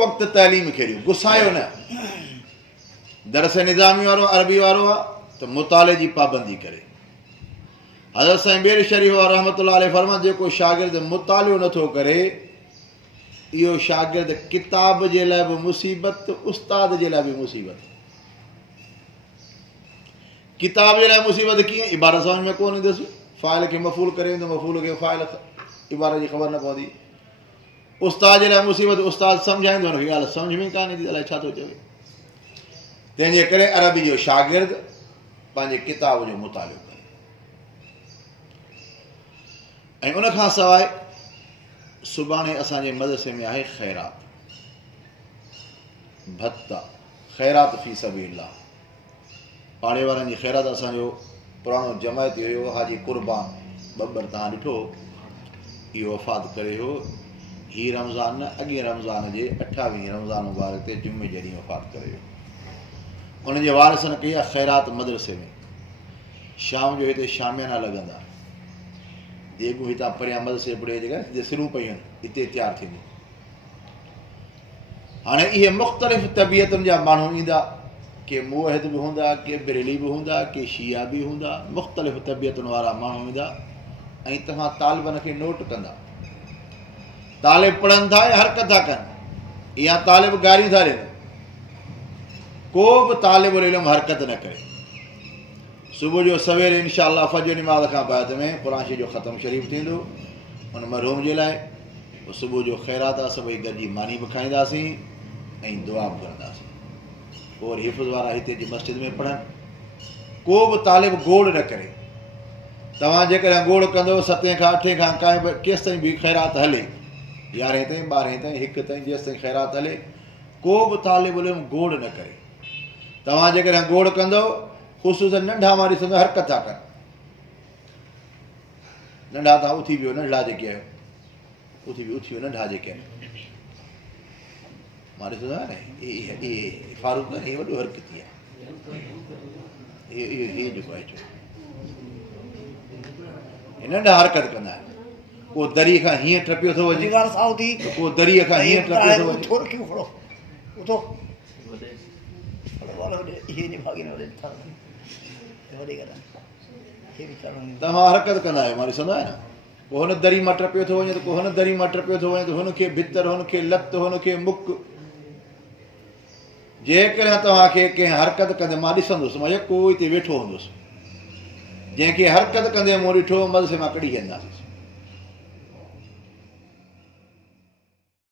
वक़्तु तालीम खे ॾियो, गुसायो न। दरस निज़ामी वारो अरबी वारो आहे त मुताले जी पाबंदी करे। हज़रत साईं बेर शरीफ़ रहमतुल्लाह अलैह फरमाइनि जेको शागिर्द मुतालियो नथो करे इहो शागिर्द किताब जे लाइ बि मुसीबत, उस्ताद जे लाइ बि मुसीबत। किताब जे लाइ मुसीबत कीअं? इबारत सम्झ में कोन ईंदुसि, फ़ाइल खे मफ़ूल करे वेंदो, मफ़ूल खे फ़ाइल, इबारत जी ख़बर न पवंदी। उस्ताद जे लाइ मुसीबत, उस्ताद सम्झाईंदो हुनखे ॻाल्हि सम्झ में कान ईंदी, अलाए छा थो चवे। तंहिंजे करे अरबी जो शागिर्द पंहिंजे किताब जो मुतालियो करे। ऐं उन खां सवाइ सुभाणे असांजे मदरसे में आहे ख़ैरात, भत्ता, ख़ैरात फ़ी सबीलिल्लाह। पाड़े वारनि जी ख़ैरात। असांजो पुराणो जमायती हुयो हाजी कुर्बान बब्बर, तव्हां ॾिठो, इहो वफ़ात करे हो हीअ रमज़ान न, अॻे रमज़ान जे 28 रमज़ान मुबारक ते जुमे जॾहिं वफ़ात करे हो। उनजे वारिसनि कई आहे ख़ैरात मदरसे में। शाम जो हिते शामियाना लॻंदा, देगूं हितां परियां मदरसे पढ़े जॻह जिते सिरूं पयूं आहिनि हिते तयारु थींदी। हाणे इहे मुख़्तलिफ़ तबियतुनि जा माण्हू ईंदा, के मुवहिद बि हूंदा, के बरेली बि हूंदा, के शिया बि हूंदा, मुख़्तलिफ़ तबियतुनि वारा माण्हू ईंदा। ऐं तव्हां तालिबनि खे नोट कंदा, तालिब पढ़नि था या हरकत था कनि, या तालिब गारियूं था ॾियनि। को बि तालिबुल इल्म हरकत न करे। सुबुह जो सवेर इंशाअल्लाह फजर निमाज़ खां बाद में क़ुरान शरीफ़ जो ख़तम शरीफ़ थींदो उन मरहूम जे लाइ। पोइ सुबुह जो ख़ैरात आहे, सभई गॾिजी मानी बि खाईंदासीं ऐं दुआ बि कंदासीं। पोइ वरी हिफ़्ज़ वारा हिते जी मस्जिद में पढ़नि। को बि तालिब गोड़ न करे। तव्हां जेकॾहिं गोड़ कंदो 7 खां 8 खां काएं बि केसि ताईं बि ख़ैरात हले, 11 ताईं 12 ताईं 1 ताईं, जेसि ताईं ख़ैरात हले, को बि तालिबुल इल्म गोड़ न करे। तव्हां जेकॾहिं गोड़ कंदो, ख़ुशूसन नंढा मां ॾिसंदो हरकत था कनि, नंढा तव्हां उथी वियो, नंढा जेके आहियो उथी वियो, नंढा जेके आहिनि मां ॾिसंदो आहियां न, इहे फारूक न, इहे वॾो हरकती आहे, इहे जेको आहे नंढा हरकत कंदा आहिनि। को दरीअ खां हीअं टपियो थो वञे, को दरीअ खां हीअं टपियो थो वञे। तव्हां हरकत कंदा आहियो, मां ॾिसंदो आहियां न। को हुन दरी मां टपियो थो वञे, त को हुन दरी मां टपियो थो वञे, त हुनखे भितर, हुनखे लत, हुनखे मुक। जेकॾहिं तव्हांखे कंहिं हरकत कंदे मां ॾिसंदुसि, मां को हिते वेठो हूंदुसि, जंहिंखे हरकत कंदे मूं ॾिठो मदरसे मां कढी वेंदासीं।